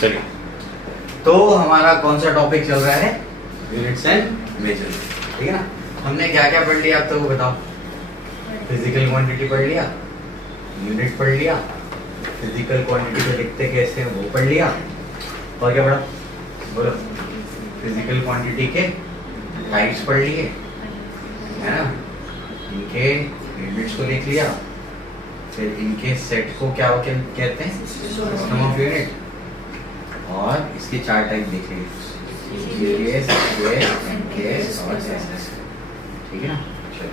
चलिए, तो हमारा कौन सा टॉपिक चल रहा है? यूनिट्स एंड मेजरमेंट, ठीक है ना। हमने क्या क्या पढ़ लिया अब तक, वो बताओ। फिजिकल क्वांटिटी पढ़ लिया, यूनिट पढ़ लिया, फिजिकल क्वांटिटी को लिखते कैसे हैं वो पढ़ लिया, और क्या पढ़ा बोलो? फिजिकल क्वांटिटी के टाइप्स पढ़ लिए, है ना, इनके यूनिट्स को लिख लिया, फिर इनके सेट को क्या कहते हैं? System of unit. और इसके चार टाइप देख लिए, और SS, ठीक है ना। चलो,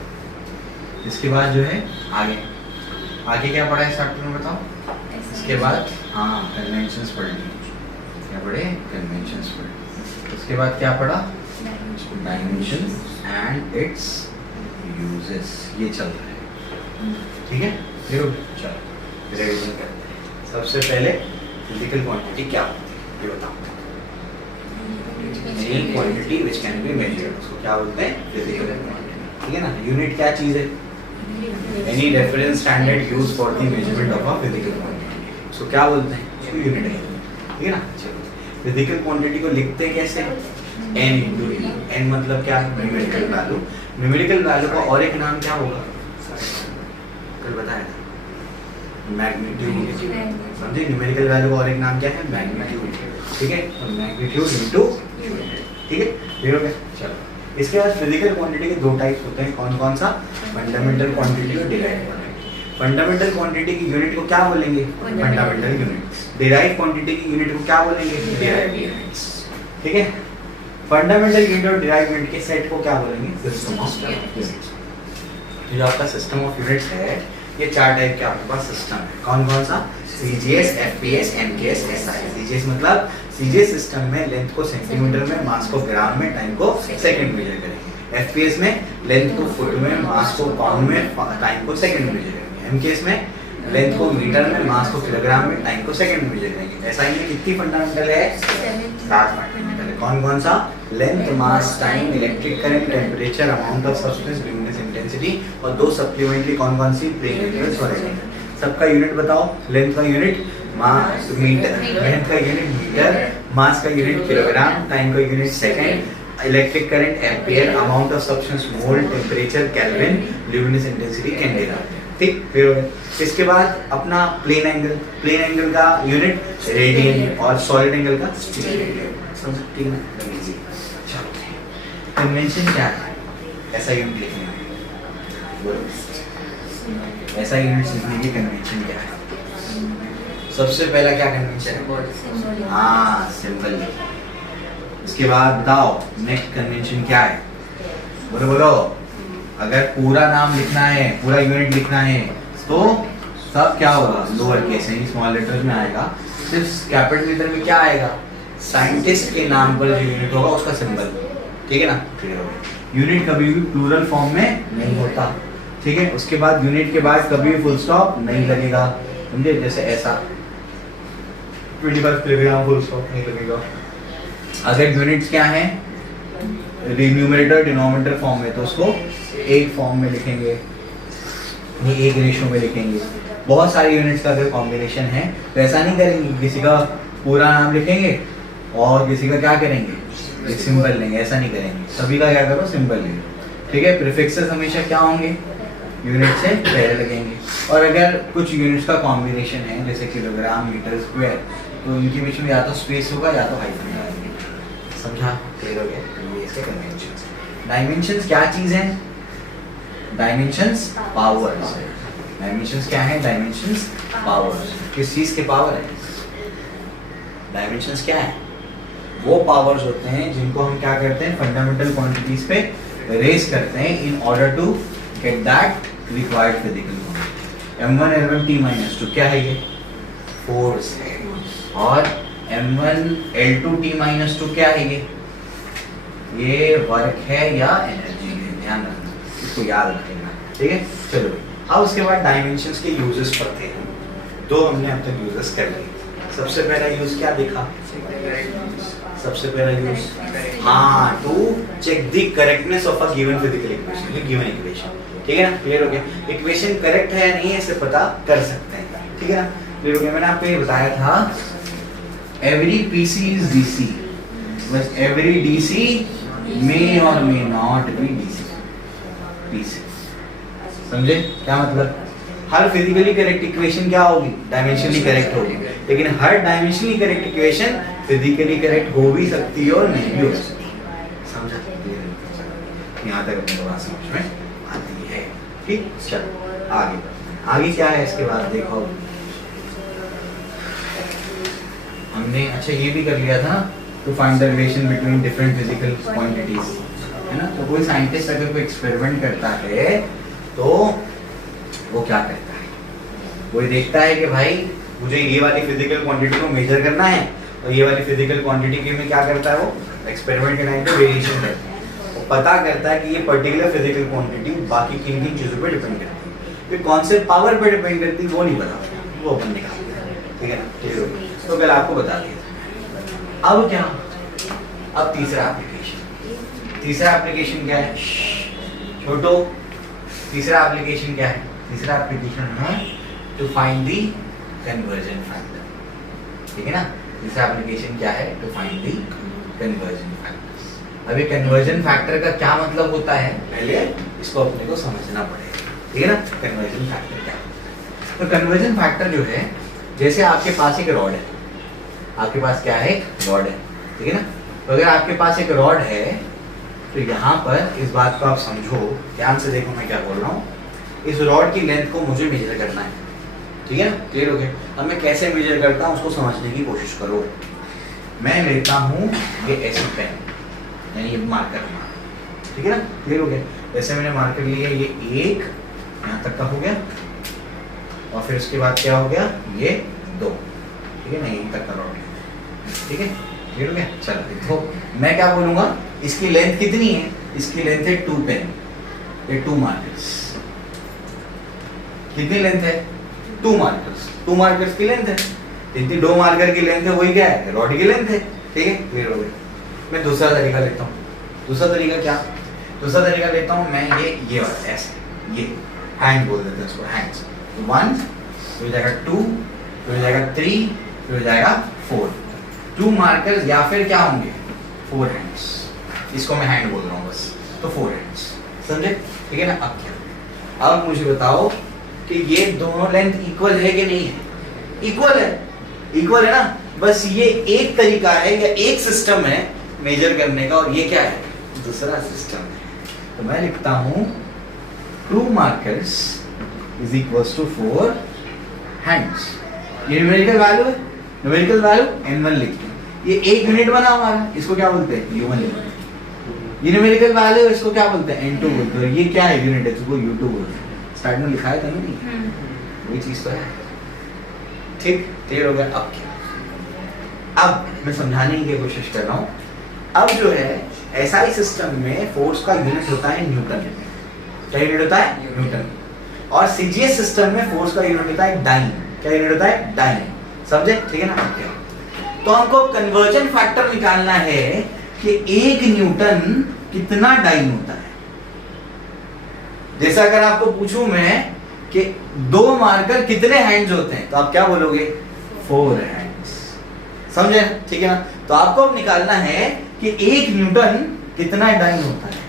इसके बाद जो है आगे क्या पढ़ा है चैप्टर में बताओ? इसके बाद कन्वेंशंस पढ़ लिए, क्या पढ़े? कन्वेंशंस पढ़े। उसके बाद क्या पढ़ा? डायमेंशन एंड इट्स यूजेस, ये चल रहा है, ठीक है। चलो रिवीजन करते हैं। सबसे पहले फिजिकल क्वांटिटी क्या होती है ये बताओ। Any quantity which can be measured, उसको क्या बोलते हैं? फिजिकल क्वांटिटी, ठीक है ना। यूनिट क्या चीज है? Any reference standard used for the measurement of a physical quantity, उसको क्या बोलते हैं? उसको यूनिट है, ठीक है ना। चलो, फिजिकल क्वांटिटी को लिखते हैं कैसे? n into u। n मतलब क्या? Numerical value. न्यूमेरिकल वैल्यू का और एक नाम क्या होगा? कल बताया था, मैग्नीट्यूड, समझे? न्यूमेरिकल वैल्यू का और एक नाम क्या है? मैग्नीट्यूड, ठीक है। और मैग्नीट्यूड इनटू यूनिट, ठीक है। क्लियर हो गया? चलो, इसके बाद फिजिकल क्वांटिटी के दो टाइप्स होते हैं, कौन कौन सा? फंडामेंटल क्वांटिटी और डिराइव्ड क्वांटिटी। फंडामेंटल क्वांटिटी की यूनिट को क्या बोलेंगे? Fundamental unit. डिराइव्ड क्वांटिटी की यूनिट को क्या बोलेंगे? डिराइव्ड यूनिट्स, ठीक है। फंडामेंटल यूनिट और डिराइव्ड यूनिट के सेट को क्या बोलेंगे? System of units. जो आपका सिस्टम ऑफ यूनिट्स है, ये चार टाइप के आपके पास सिस्टम है। कौन कौन सा? CGS, FPS, MKS, SI। CGS मतलब CGS सिस्टम में लेंथ को सेंटीमीटर में, मास को ग्राम में, टाइम को सेकंड मेजर करेंगे। FPS में लेंथ को फुट में, मास को पाउंड में, टाइम को सेकंड मेजर करेंगे। MKS में लेंथ को मीटर में, मास को किलोग्राम में, टाइम को सेकंड मेजर करेंगे। SI में कितनी फंडामेंटल है? 7 फंडामेंटल है। कौन कौन सा? Length, mass, time, electric current, temperature, amount of substance, luminous intensity, और दो सप्लीमेंट्री कौन कौन सी? प्लेन यूनिट्स और रेडियन। सबका यूनिट बताओ। लेंथ का यूनिट मास मीटर, लेंथ का यूनिट मीटर, मास का यूनिट किलोग्राम, टाइम का unit second, electric current ampere, amount of substance mole, temperature kelvin, luminous intensity candela, ठीक। फिर हो गया। इसके बाद अपना प्लेन एंगल, प्लेन एंगल का यूनिट रेडियन और सॉलिड एंगल का रेडियन, सब ठीक है। कन्वेंशन क्या है? ऐसा यूनिट लिखने में, ऐसा यूनिट सीखने की कन्वेंशन क्या है? सबसे पहला क्या कन्वेंशन है? सिंबल। इसके बाद बताओ नेक्स्ट कन्वेंशन क्या है? बोलो बोलो। अगर पूरा नाम लिखना है, पूरा यूनिट लिखना है, तो सब क्या होगा? लोअर केस यानी स्मॉल लेटर्स में आएगा। सिर्फ कैपिटल लेटर में क्या आएगा? साइंटिस्ट के नाम पर जो यूनिट होगा उसका सिंबल, ठीक है ना। क्लियर हो गया। यूनिट कभी भी प्लूरल फॉर्म में नहीं होता, ठीक है। उसके बाद यूनिट के बाद कभी भी फुल स्टॉप नहीं लगेगा, समझे? जैसे ऐसा 25 किलोग्राम, फुल स्टॉप नहीं लगेगा। अगर यूनिट्स क्या है? न्यूमरेटर डिनोमिनेटर फॉर्म में, तो उसको एक फॉर्म में लिखेंगे, ये एक रेशो में लिखेंगे। बहुत सारे यूनिट्स का अगर कॉम्बिनेशन है तो ऐसा नहीं करेंगे, किसी का पूरा नाम लिखेंगे और किसी का क्या करेंगे? एक सिंबल लेंगे, ऐसा नहीं करेंगे। सभी का क्या करो? सिंबल लेंगे, ठीक है। प्रीफिक्सेस हमेशा क्या होंगे? यूनिट से पहले लगेंगे। और अगर कुछ यूनिट्स का कॉम्बिनेशन है जैसे किलोग्राम, मीटर, स्क्वायर, तो उनके बीच में या तो स्पेस होगा या तो हाइफन लगाएंगे। समझा? क्लियर हो गया? ये इसके कन्वेंशंस। डायमेंशंस क्या चीज है? Dimensions powers. डायमेंशंस क्या है? Dimensions powers. किस चीज के पावर है? डायमेंशंस क्या है? वो पावर्स होते हैं जिनको हम क्या करते हैं? फंडामेंटल क्वांटिटीज पे रेज करते हैं in order to get that required physical quantity. m1 l1 t-2 क्या है? ये फोर्स है। और m1 l2 t-2 क्या है? ये वर्क है या एनर्जी है। ध्यान रखना, इसको याद रखना, ठीक है। चलो, अब उसके बाद डायमेंशंस के यूजेस पढ़ते हैं। दो हमने अब तक यूजेस कर लिए। सबसे पहला यूज क्या देखा? सबसे पहला use to check the correctness of a given physical equation, given equation, ठीक है ना। क्लियर हो गया? इक्वेशन करेक्ट है या नहीं है इसे पता कर सकते हैं, ठीक है ना। क्लियर हो गया? मैंने आपको ये बताया था every PC is DC, but every DC may or may not be DC. PC, समझे क्या मतलब? हर फिजिकली करेक्ट इक्वेशन क्या होगी? डायमेंशनली करेक्ट होगी, लेकिन हर dimensionally correct equation physically correct हो भी सकती है और नहीं भी हो सकती है। समझा? यहाँ तक अपने को बात समझ में आती है। ठीक, चलो आगे आगे क्या है इसके बाद देखो। हमने अच्छा ये भी कर लिया था to find the relation between different physical quantities, है ना। तो कोई साइंटिस्ट अगर कोई एक्सपेरिमेंट करता है तो वो क्या करता है? वो देखता है कि भाई मुझे ये वाली फिजिकल क्वांटिटी को मेजर करना है और ये वाली फिजिकल क्वांटिटी के में क्या करता है? वो एक्सपेरिमेंट के टाइम पे वेरिएशन करता है, वो पता करता है कि ये पर्टिकुलर फिजिकल क्वांटिटी बाकी किन किन चीज़ों पे डिपेंड करती है, फिर कौन से पावर पे डिपेंड करती है वो नहीं पता, वो अपन निकालते हैं। ठीक है ना, क्लियर हो गया? तो पहले आपको बता दिया। अब क्या? अब तीसरा एप्लीकेशन क्या है? छोटो, तीसरा एप्लीकेशन क्या है? तीसरा एप्लीकेशन है to find the conversion factor. ठीक है ना, तीसरा एप्लीकेशन क्या है? To find the conversion factor. अब ये कन्वर्जन फैक्टर का क्या मतलब होता है, पहले इसको अपने को समझना पड़ेगा। ठीक है ना, कन्वर्जन फैक्टर क्या है? तो कन्वर्जन फैक्टर जो है, जैसे आपके पास एक रॉड है, आपके पास क्या है? रॉड है। ठीक है ना, तो अगर आपके पास एक रॉड है तो यहाँ पर इस बात को आप समझो, ध्यान से देखो मैं क्या बोल रहा हूँ। इस रॉड की लेंथ को मुझे मेजर करना है। ठीक है ना, क्लियर हो गया? अब मैं कैसे मेजर करता हूँ उसको समझने की कोशिश करो। मैं लेता हूँ ये ऐसी पेन, यानी ये मार्कर, ठीक है ना, क्लियर हो गया? जैसे मैंने मार्कर लिया, ये एक यहाँ तक का हो गया और फिर उसके बाद क्या हो गया? ये 2, ठीक है ना, यहीं तक का रॉड। ठीक है, क्लियर हो गया? चलो देखो मैं क्या बोलूँगा, इसकी लेंथ कितनी है? इसकी लेंथ है 2 पेन, ये 2 मार्कर्स। कितनी लेंथ है? 2 मार्कर्स। 2 मार्कर्स की लेंथ है, जितनी 2 मार्कर की लेंथ है वही क्या है? रॉड की लेंथ है। ठीक है, क्लियर हो गया? मैं दूसरा तरीका लेता हूँ। दूसरा तरीका क्या? दूसरा तरीका लेता हूँ मैं ये वाला, ऐसे, ये हैंड बोल देते हैं इसको, हैंड्स। 1, फिर हो जाएगा 2, फिर हो जाएगा 3, फिर हो जाएगा 4। 2 मार्कर्स या फिर क्या होंगे? 4 हैंड्स। इसको मैं हैंड बोल रहा हूँ बस, तो 4 हैंड्स, समझे? ठीक है ना। अब क्या? अब मुझे बताओ कि ये दोनों लेंथ इक्वल है कि नहीं है? इक्वल है, इक्वल है ना। बस ये एक तरीका है या एक सिस्टम है मेजर करने का, और ये क्या है? दूसरा सिस्टम है। तो मैं लिखता हूँ 2 markers is equals to 4 hands. ये न्यूमेरिकल वैल्यू है, न्यूमेरिकल वैल्यू n1 लिखते हैं। ये 1 यूनिट बना हमारा, इसको क्या बोलते हैं? u1 unit. ये न्यूमेरिकल वैल्यू है, इसको क्या बोलते हैं? n2 बोलते हैं। ये क्या है? यूनिट है, इसको u2 बोलते हैं। स्टार्ट में लिखा है था नहीं, वही चीज तो है। ठीक, क्लियर हो गया? अब क्या? अब मैं समझाने की कोशिश कर रहा हूँ। अब जो है एसआई सिस्टम में फोर्स का यूनिट होता है न्यूटन। क्या यूनिट होता है? न्यूटन। और सीजीएस सिस्टम में फोर्स का यूनिट होता है डाइन। क्या यूनिट होता है? डाइन। समझे? ठीक है ना। क्या? तो हमको कन्वर्जन फैक्टर निकालना है कि 1 न्यूटन कितना डाइन होता है। जैसा अगर आपको पूछूं मैं कि 2 मार्कर कितने हैंड्स होते हैं, तो आप क्या बोलोगे? 4 हैंड्स। समझे? ठीक है ना। तो आपको अब निकालना है कि 1 न्यूटन कितना डाइन होता है,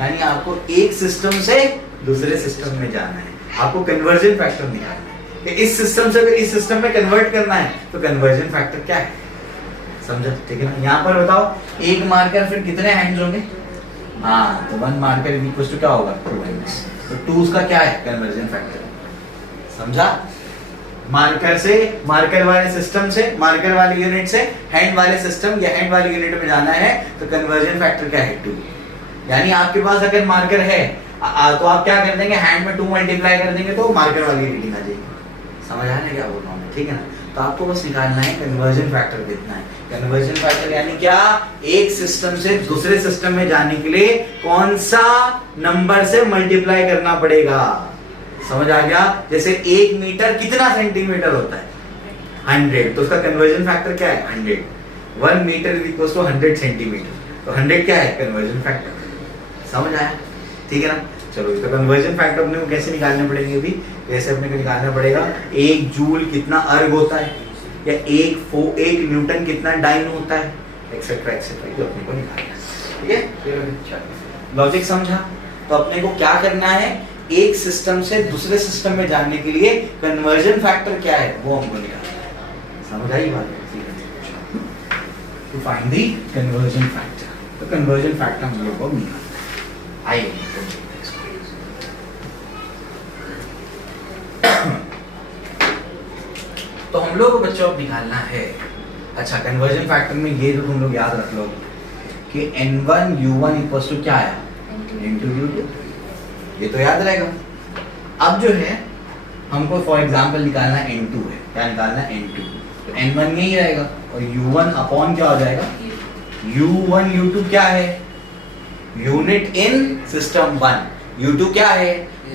यानी आपको एक सिस्टम से दूसरे सिस्टम में जाना है, आपको कन्वर्जन फैक्टर निकालना है कि इस सिस्टम से इस सिस्टम में कन्वर्ट करना है, तो कन्वर्जन फैक्टर क्या है? समझा? ठीक है ना। यहाँ पर बताओ 1 मार्कर फिर कितने हैंड्स होंगे? हाँ, तो 1 मार्कर इज इक्वल टू क्या होगा? 2 हैंड्स। तो 2 उसका क्या है? Conversion factor. समझा? मार्कर से, मार्कर वाले सिस्टम से, मार्कर वाली यूनिट से हैंड वाले सिस्टम या हैंड वाली यूनिट में जाना है, तो कन्वर्जन फैक्टर क्या है? 2। यानी आपके पास अगर मार्कर है तो आप क्या कर देंगे? हैंड में 2 मल्टीप्लाई कर देंगे तो मार्कर वाली रीडिंग आ जाएगी। समझ आ रहा है क्या बोल रहा हूँ? ठीक है ना। तो आपको बस निकालना है कन्वर्जन फैक्टर कितना है। कन्वर्जन फैक्टर यानी क्या? एक सिस्टम से दूसरे सिस्टम में जाने के लिए कौन सा नंबर से मल्टीप्लाई करना पड़ेगा। समझ आ गया? जैसे 1 मीटर कितना सेंटीमीटर होता है? 100। तो उसका कन्वर्जन फैक्टर क्या है? 100। 1 metre is equal to 100 centimetre. तो 100 क्या है? Conversion factor. समझ आया? ठीक है ना। चलो इसका कन्वर्जन फैक्टर अपने को कैसे निकालने पड़ेंगे? भी जैसे अपने को निकालना पड़ेगा 1 जूल कितना अर्ग होता है? या एक न्यूटन कितना डाइन होता है, एक्सेट्रा एक्सेट्रा, जो अपने को निकालना है। ठीक है, लॉजिक समझा? तो अपने को क्या करना है, एक सिस्टम से दूसरे सिस्टम में जाने के लिए कन्वर्जन फैक्टर क्या है वो हमको निकालना है। समझ आई बात? To find the conversion factor, तो कन्वर्जन फैक्टर हम लोग को निकालना है। आइए तो हम लोग को बच्चों अब निकालना है, अच्छा कन्वर्जन फैक्टर में ये जो तुम लोग याद रख लो कि n1 u1 इक्वल्स टू क्या आया, into u2, ये तो याद रहेगा। अब जो है हमको फॉर एग्जांपल निकालना n2 है, क्या निकालना है n2, तो n1 यही रहेगा और u1 अपॉन क्या हो जाएगा, u1 u2 क्या है, यूनिट इन सिस्टम 1, u2 क्या है,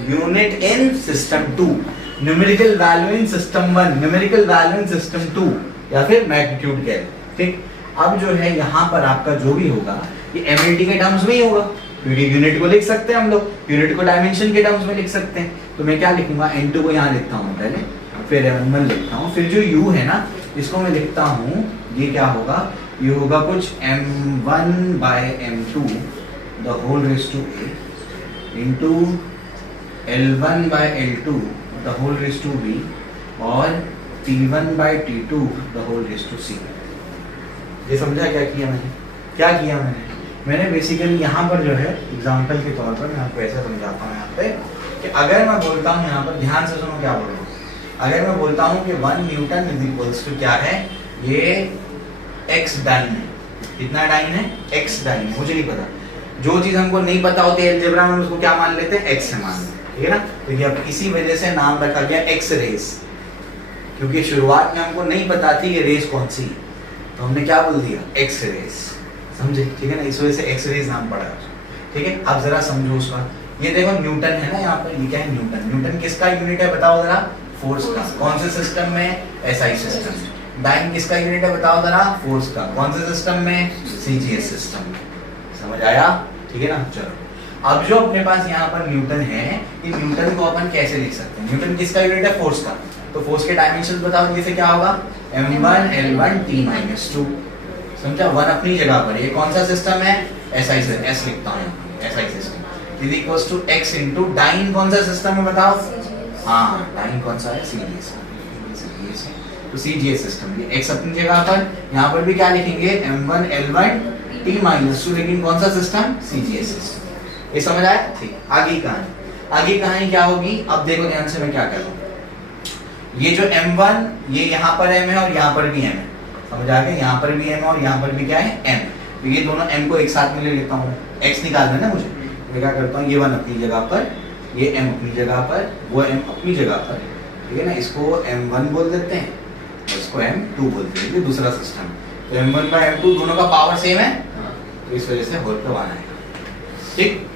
unit in system 2, numerical value in system 1, numerical value in system 2, या फिर मैग्नीट्यूड क्या है। ठीक, अब जो है यहाँ पर आपका जो भी होगा ये एमएलटी के टर्म्स में ही होगा, क्योंकि यूनिट को लिख सकते हैं हम लोग, यूनिट को डायमेंशन के टर्म्स में लिख सकते हैं। तो मैं क्या लिखूंगा, n2 को यहाँ लिखता हूँ पहले, फिर m1 लिखता हूँ, फिर जो u है ना इसको मैं लिखता हूँ, ये क्या होगा, ये होगा कुछ m1 by m2 the whole raised to a into l1 by l2 the whole raised to b और t1 by t2 the whole raised to c। ये समझा क्या किया मैंने, क्या किया मैंने बेसिकली यहाँ पर जो है एग्जांपल के तौर पर मैं आपको ऐसा समझाता हूँ यहाँ पे कि अगर मैं बोलता हूँ यहाँ पर, ध्यान से सुनो क्या बोल रहा हूँ, अगर मैं बोलता हूँ कि 1 न्यूटन इज इक्वल्स टू क्या है, ये x डाइन है, कितना डाइन है, x डाइन है, मुझे नहीं पता, जो चीज हमको नहीं पता होती है अलजेब्रा में उसको क्या मान लेते हैं, x से मान लेते हैं, ठीक है ना। तो ये अब इसी वजह से नाम रखा गया x रेस, क्योंकि शुरुआत में हमको नहीं पता थी ये रेस कौन सी, तो हमने क्या बोल दिया, x रेस, समझे, ठीक है ना, इस वजह से एक्स रेज नाम पड़ा है। ठीक है, अब जरा समझो उसका, ये देखो न्यूटन है ना यहाँ पर, ये क्या है न्यूटन, न्यूटन किसका यूनिट है बताओ जरा, फोर्स का, कौन से सिस्टम में, एसआई सिस्टम। डाइन किसका यूनिट है बताओ जरा, फोर्स का, कौन से सिस्टम में, सीजीएस सिस्टम में। समझ आया, ठीक है ना। चलो अब जो अपने पास यहाँ पर न्यूटन है, ये न्यूटन को अपन कैसे लिख सकते हैं, न्यूटन किसका यूनिट है, फोर्स का, तो फोर्स के डायमेंशन बताओ, जैसे क्या होगा, m1 l1 t-2, समझा, 1 अपनी जगह पर, ये कौन सा सिस्टम है, एसआई सिस्टम, एस लिखता हूँ, SI system is equals to x into dyne, कौन सा सिस्टम है बताओ, हाँ डाइन कौन सा है, सीजीएस, तो सीजीएस सिस्टम, ये x अपनी जगह पर, यहाँ पर भी क्या लिखेंगे, m1 l1 t-2, लेकिन कौन सा सिस्टम, सीजीएस सिस्टम। ये समझ आया, ठीक। आगे कहानी क्या होगी, अब देखो ध्यान से मैं क्या कर रहा हूँ, ये जो m1 ये यहाँ पर m है और यहाँ पर भी m है, समझ आ गया, यहाँ पर भी m और यहाँ पर भी क्या है m, तो ये दोनों m को एक साथ में ले लेता हूँ, x निकालना है ना मुझे, मैं क्या करता हूँ, ये 1 अपनी जगह पर, ये m अपनी जगह पर, वो m अपनी जगह पर, ठीक है ना, इसको m1 बोल देते हैं और इसको m2 बोलते हैं, ये दूसरा सिस्टम, तो m1 by m2 दोनों का पावर सेम है, तो इस वजह से होल पे 1 आएगा, ठीक।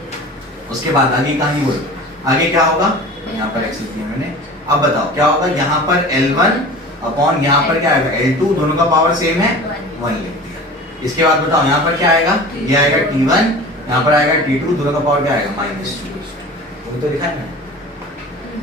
उसके बाद आगे कहानी बोलो, आगे क्या होगा, यहाँ पर x लिख दिया मैंने, अब बताओ क्या होगा, यहाँ पर l1 अपॉन यहाँ पर क्या आएगा, l2, दोनों का पावर सेम है, 1 लिख दिया। इसके बाद बताओ यहाँ पर क्या आएगा, ये आएगा t1, यहाँ पर आएगा t2, दोनों का पावर क्या आएगा, -2, वो तो लिखा है ना,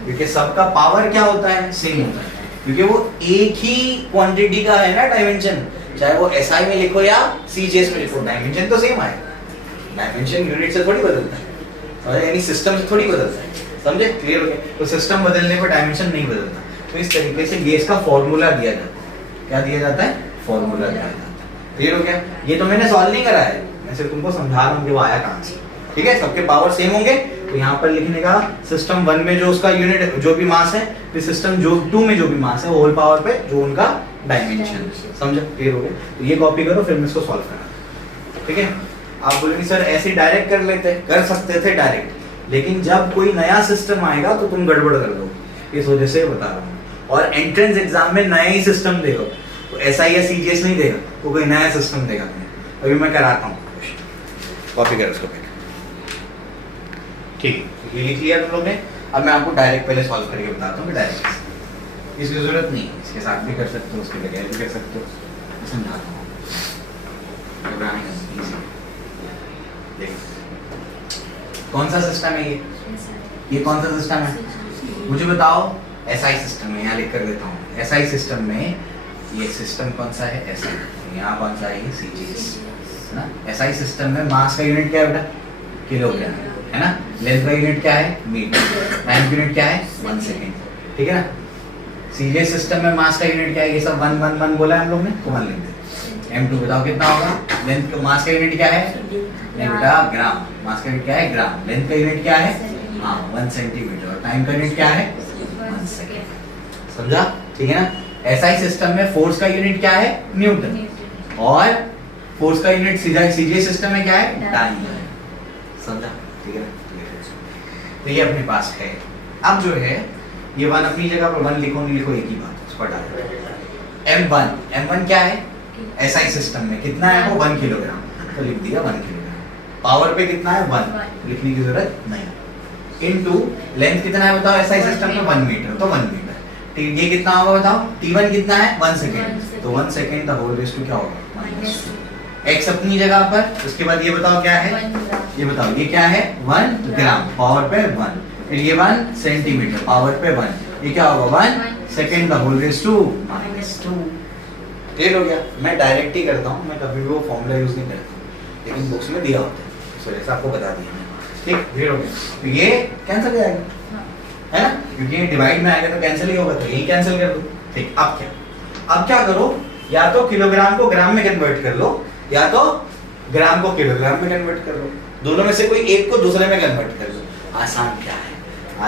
क्योंकि सबका पावर क्या होता है, सेम होता है, क्योंकि वो एक ही क्वांटिटी का है ना डायमेंशन, चाहे वो एसआई में लिखो या सीजीएस में लिखो, डायमेंशन तो सेम आएगा, डायमेंशन यूनिट से थोड़ी बदलता है, यानी सिस्टम से थोड़ी बदलता है, समझे, क्लियर हो गया। तो सिस्टम बदलने पर डायमेंशन नहीं बदलता, तो इस तरीके से ये इसका फॉर्मूला दिया जाता है, क्या दिया जाता है, फॉर्मूला दिया जाता है, क्लियर हो गया। ये तो मैंने सॉल्व नहीं करा है, मैं सिर्फ तुमको समझा रहा हूँ कि वो आया कहाँ से, ठीक है। सबके पावर सेम होंगे, तो यहाँ पर लिखने का सिस्टम 1 में जो उसका यूनिट जो भी मास है, फिर सिस्टम जो 2 में जो भी मास है वो होल पावर पे जो उनका डायमेंशन, समझा, क्लियर हो गया। तो ये कॉपी करो, फिर मैं इसको सॉल्व करा, ठीक है। आप बोलेंगे सर ऐसे डायरेक्ट कर लेते, कर सकते थे डायरेक्ट, लेकिन जब कोई नया सिस्टम आएगा तो तुम गड़बड़ कर दो, इस वजह से बता रहा हूँ। और एंट्रेंस एग्जाम में नया ही सिस्टम देगा, तो एसआई या सीजीएस नहीं देगा, वो कोई नया सिस्टम देगा। अभी मैं कराता हूँ, कॉपी कर उसको, ठीक है, ये लिख लिया तुम लोग ने। अब मैं आपको डायरेक्ट पहले सॉल्व करके बताता हूँ कि डायरेक्ट इसकी जरूरत नहीं है, इसके साथ भी कर सकते हो, उसके बगैर भी कर सकते हो, समझाता हूँ। कौन सा सिस्टम है ये कौन सा सिस्टम है, मुझे बताओ। एसआई सिस्टम में यहाँ लिख कर देता हूँ, एसआई सिस्टम में ये सिस्टम कौन सा है, SI, यहाँ कौन सा है, ये CGS है ना। SI सिस्टम में मास का यूनिट क्या है बेटा, किलोग्राम है ना। लेंथ का यूनिट क्या है, मीटर। टाइम यूनिट क्या है, 1 सेकेंड, ठीक है ना। CGS सिस्टम में मास का यूनिट क्या है, ये सब 1 1 1 बोला है हम लोग ने, तो 1 लिख दे। M2 बताओ कितना होगा, लेंथ का मास का यूनिट क्या है, नहीं बेटा ग्राम, मास का यूनिट क्या है ग्राम, लेंथ का यूनिट क्या है, हाँ 1 सेंटीमीटर, और टाइम का यूनिट क्या है 1 सेकेंड, समझा, ठीक है ना। SI सिस्टम में फोर्स का यूनिट क्या है, न्यूटन, और फोर्स का यूनिट CGS सिस्टम में क्या है, डाइन, समझा, ठीक है ना। तो ये अपने पास है। अब जो है ये 1 अपनी जगह पर 1 लिखो नहीं लिखो एक ही बात है, उसको हटा दो। M1 क्या है, SI सिस्टम में कितना है वो 1 किलोग्राम, तो लिख दिया 1 किलोग्राम। पावर पे कितना है 1, लिखने की जरूरत नहीं। इनटू लेंथ कितना है बताओ, SI सिस्टम में 1 मीटर, तो 1 मीटर। ये कितना होगा बताओ, T1 कितना है 1 सेकेंड, तो 1 सेकेंड का होल रेज़ टू क्या होगा, x अपनी जगह पर। उसके बाद ये बताओ क्या है, ये बताओ ये क्या है 1 ग्राम, पावर पे 1, फिर ये 1 सेंटीमीटर, पावर पे 1, ये क्या होगा 1 सेकेंड का होल रेज़ टू -2। क्लियर हो गया। मैं डायरेक्ट ही करता हूँ, मैं कभी भी वो फॉर्मूला यूज नहीं करता, लेकिन बुक्स में दिया होता है, सो ऐसा आपको बता दिया मैंने, ठीक। क्लियर हो गया। तो ये कैंसिल हो जाएगा है ना, क्योंकि ये डिवाइड में आएगा तो कैंसिल ही होगा, तो यही कैंसिल कर दो, ठीक। अब क्या करो, या तो किलोग्राम को ग्राम में कन्वर्ट कर लो, या तो ग्राम को किलोग्राम में कन्वर्ट कर लो, दोनों में से कोई एक को दूसरे में कन्वर्ट कर लो। आसान क्या है,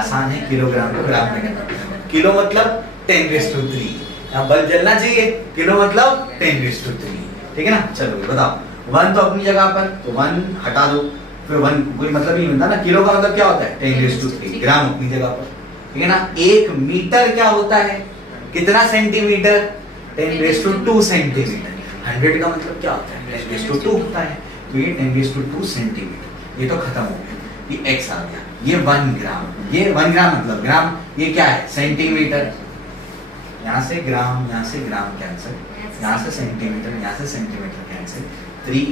आसान है किलोग्राम को ग्राम में कन्वर्ट करना। किलो मतलब 10⁻3, यहाँ बल्ब जलना चाहिए, किलो मतलब 10⁻3, ठीक है ना। चलो बताओ, 1 तो अपनी जगह पर, तो 1 हटा दो, फिर 1 कोई मतलब नहीं बनता ना। किलो का मतलब क्या होता है 10⁻3, ग्राम अपनी जगह पर, ठीक है ना। 1 मीटर क्या होता है, कितना सेंटीमीटर, 10⁻2 सेंटीमीटर। 100 का मतलब क्या होता है, 10⁻2 होता है, तो ये 10⁻2 सेंटीमीटर। ये तो खत्म हो गया, ये x आ गया, ये 1 ग्राम, ये 1 ग्राम मतलब ग्राम, ये क्या है सेंटीमीटर, यहाँ से ग्राम कैंसिल, यहाँ से सेंटीमीटर कैंसिल, 3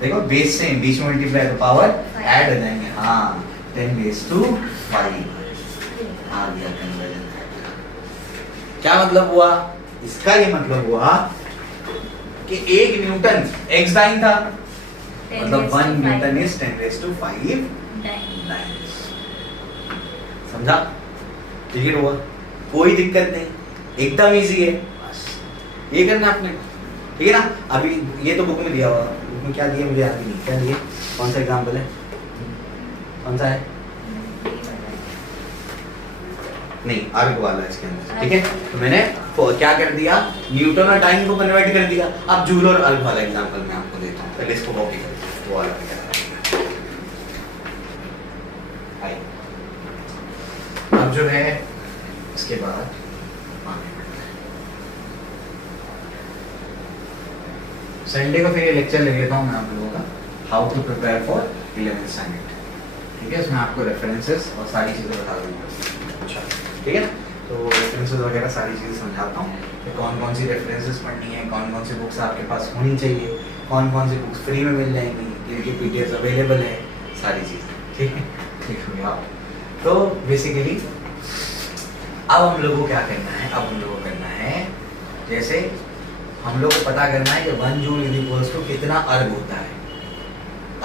देखो बेस से बीच में मल्टीप्लाई तो पावर ऐड हो जाएंगे, हाँ 10⁻5 आ गया कन्वर्जन। क्या मतलब हुआ इसका, ये मतलब हुआ कि 1 न्यूटन x डाइन था, मतलब 1 न्यूटन इज 10⁵ डाइन। समझा, क्लियर हुआ, कोई दिक्कत नहीं, एकदम इजी है, बस ये करना आपने, ठीक है ना। अभी ये तो बुक में दिया हुआ, बुक में क्या दिया मुझे याद नहीं, क्या दिया, कौन सा एग्जाम्पल है, कौन सा है, नहीं अर्ग वाला इसके अंदर, ठीक है। तो मैंने क्या कर दिया, न्यूटन और टाइम को कन्वर्ट कर दिया। अब जूल और अर्ग वाला एग्जांपल मैं आपको देता हूँ, पहले इसको कॉपी कर वो वाला अब जो है इसके बाद संडे को फिर ये लेक्चर ले लेता हूँ मैं आप लोगों का, how to prepare for 11th standard, ठीक है। उसमें आपको रेफरेंसेस और सारी चीज़ें बता दूंगा, अच्छा ठीक है ना। तो रेफरेंसेस वगैरह सारी चीज़ें समझाता हूँ कि कौन कौन सी रेफरेंसेस पढ़नी है, कौन कौन सी बुक्स आपके पास होनी चाहिए, कौन कौन सी बुक्स फ्री में मिल जाएंगी, जिनकी PDF अवेलेबल है, सारी चीज़ें, ठीक है। ठीक हो गया। तो बेसिकली अब हम लोगों को क्या करना है, अब हम लोगों को करना है, जैसे हम लोग को पता करना है कि 1 जूल इक्वल्स टू कितना अर्ग होता है।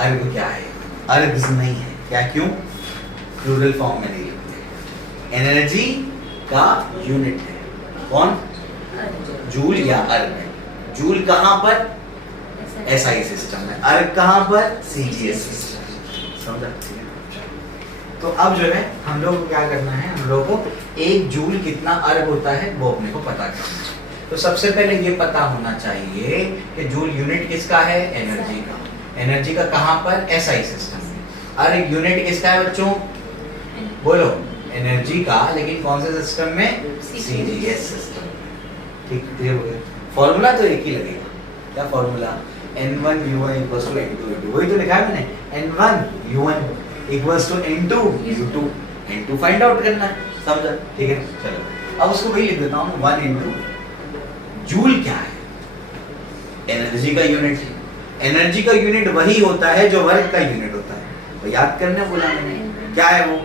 अर्ग क्या है, अर्ग्स नहीं है, क्या क्यों, प्लूरल फॉर्म में नहीं लिखते, एनर्जी का यूनिट है कौन, जूल या अर्ग। जूल कहाँ पर, SI सिस्टम में, अर्ग कहाँ पर, CGS सिस्टम, समझा। तो अब जो है हम लोग को क्या करना है, हम लोग को 1 जूल कितना अर्ग होता है वो अपने को पता करना है। तो सबसे पहले ये पता होना चाहिए कि जूल यूनिट किसका है, एनर्जी का। एनर्जी का कहाँ पर, SI सिस्टम में। अर्ग यूनिट किसका है बच्चों, बोलो, एनर्जी का, लेकिन कौन से सिस्टम में, CGS सिस्टम। ठीक क्लियर हो गया। फॉर्मूला तो एक ही लगेगा, क्या फॉर्मूला, N1U1 = N2U2, वही तो लिखा है मैंने, N1U1 = N2U2, N2 find out करना है, समझा, ठीक है। चलो अब उसको वही लिख देता हूँ, 1 × जूल क्या है, एनर्जी का यूनिट है। एनर्जी का यूनिट वही होता है जो वर्क का यूनिट होता है, तो याद करने बोला मैंने, क्या है वो,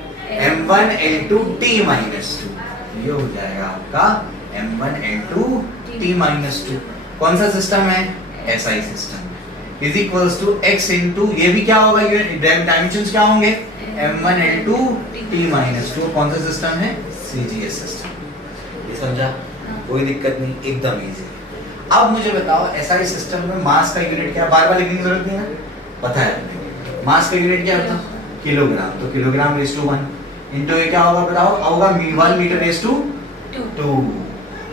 M1 L2 T - 2, ये हो जाएगा आपका M1 L2 t माइनस 2, कौन सा सिस्टम है? SI system is equals to x into, ये भी क्या होगा, ये डायमेंशंस क्या होंगे? m1 L2 t माइनस 2, कौन सा सिस्टम है? CGS system. ये समझा? कोई दिक्कत नहीं, एकदम इजी। अब मुझे बताओ SI सिस्टम में मास का यूनिट क्या, बार बार लिखने की जरूरत नहीं है, पता है मास का यूनिट क्या होता है? किलोग्राम, तो किलोग्राम रेज़ टू 1 इनटू ये क्या होगा बताओ? होगा 1 मीटर रेज़ टू 2,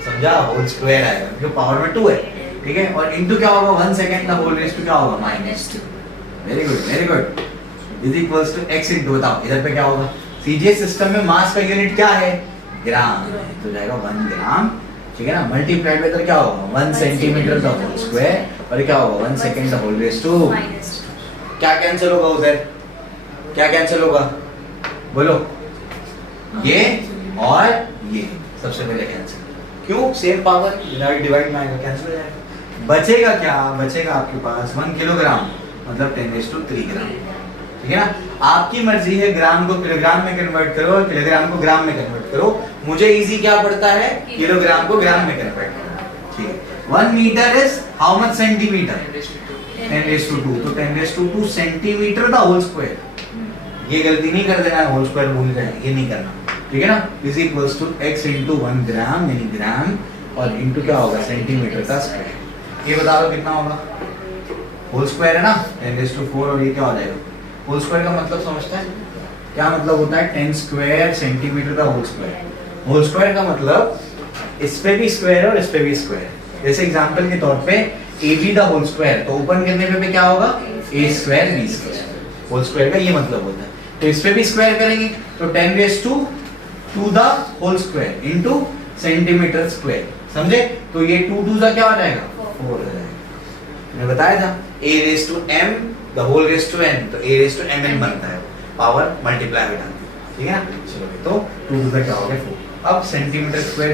समझा? होल स्क्वायर आएगा जो पावर में 2 है, ठीक है, और इनटू क्या होगा? 1 सेकंड का होल रेज़ टू क्या होगा? -2। Very good very good, is equals to x into, बताओ इधर पे क्या होगा? CGS सिस्टम में मास का यूनिट क्या है? ग्राम, तो जाएगा 1 ग्राम, ठीक है ना, मल्टीप्लाइड बाय क्या होगा? 1 सेंटीमीटर का होल स्क्वायर, और क्या होगा? 1 सेकंड का होल रेज़ टू, क्या कैंसिल होगा उधर? क्या कैंसिल होगा? बोलो, ये और ये सबसे पहले कैंसिल, क्यों? सेम पावर, डिवाइड में आएगा, कैंसिल हो जाएगा। बचेगा क्या? बचेगा आपके पास 1 किलोग्राम मतलब 10⁻³ ग्राम, ठीक है ना। आपकी मर्जी है ग्राम को किलोग्राम में कन्वर्ट करो और किलोग्राम को ग्राम में कन्वर्ट करो, मुझे इजी क्या पड़ता है? किलोग्राम को ग्राम में कन्वर्ट करना, ठीक है। 1 metre is how much centimetre? 10⁻², तो 10⁻² सेंटीमीटर का होल स्क्वायर, ये गलती नहीं कर देना, होल स्क्वायर भूल जाए, ये नहीं करना, ठीक है ना। Is equals to x into 1 gram यानी ग्राम, और इंटू क्या होगा? सेंटीमीटर का स्क्वायर। ये बता दो कितना होगा? होल स्क्वायर है ना, 10⁻⁴, और ये क्या हो जाएगा? होल स्क्वायर का मतलब समझता है क्या मतलब होता है? 10 स्क्वायर सेंटीमीटर का होल स्क्वायर। होल स्क्वायर का मतलब इस पे भी स्क्वायर और इस पे भी स्क्वायर, जैसे एग्जांपल के तौर पे AB द होल स्क्वायर, तो ओपन करने पे क्या होगा? A square B square, whole square का ये मतलब होता है। तो इस पे भी स्क्वायर करेंगे तो 10⁻² the whole square into centimetre square, समझे? तो ये 2 2 का क्या हो जाएगा? 4 हो जाएगा। मैंने बताया था A⁻m the whole raise to n, तो A⁻mn बनता है, पावर मल्टीप्लाई हो जाती है, ठीक है ना। चलो तो 2 2 का क्या हो गया? 4। अब centimetre square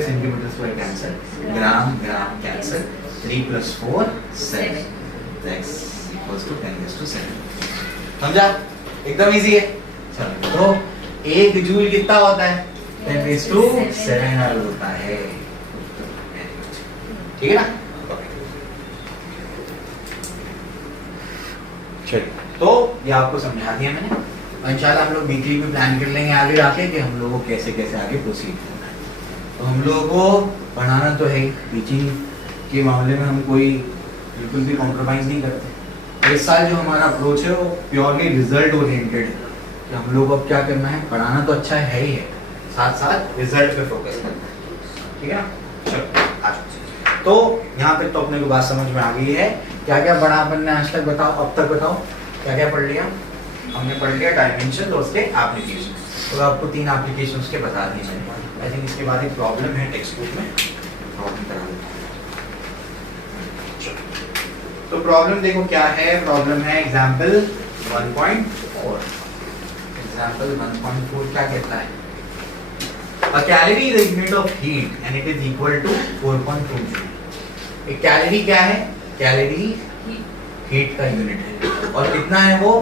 cancel, gram gram cancel, 3 + 4 7, x equals to 10⁻⁷। समझा? एकदम इजी है। चलो तो 1 जूल कितना होता है? 10⁻⁷ होता है, ठीक है ना। चलिए, तो ये आपको समझा दिया मैंने, इंशाल्लाह हम लोग वीकली भी प्लान कर लेंगे आगे जाके कि हम लोगों को कैसे कैसे आगे प्रोसीड करना है। तो हम लोगों को पढ़ाना तो है, टीचिंग के मामले में हम कोई बिल्कुल भी कॉम्प्रोमाइज़ नहीं करते। इस साल जो हमारा अप्रोच है वो प्योरली रिजल्ट ओरिएंटेड है कि हम लोग को अब क्या करना है, पढ़ाना तो अच्छा है ही है, साथ साथ रिजल्ट पे फोकस करना है, ठीक है ना। चलो आज तो यहाँ तक तो अपने को बात समझ में आ गई है। क्या क्या पढ़ा अपन ने आज तक, बताओ अब तक बताओ क्या क्या पढ़ लिया? हमने पढ़ लिया डायमेंशन और उसके एप्लीकेशन, तो आपको 3 एप्लीकेशन उसके बता दिए मैंने। आई थिंक इसके बाद एक प्रॉब्लम है टेक्स्ट बुक में, प्रॉब्लम करा देते हैं। तो प्रॉब्लम देखो क्या है, प्रॉब्लम है एग्जाम्पल 1.4। एग्जाम्पल 1.4 क्या कहता है? A calorie is a unit of heat and it is equal to 4.2 joule। एक कैलोरी क्या है? कैलोरी हीट का यूनिट है, और कितना है वो?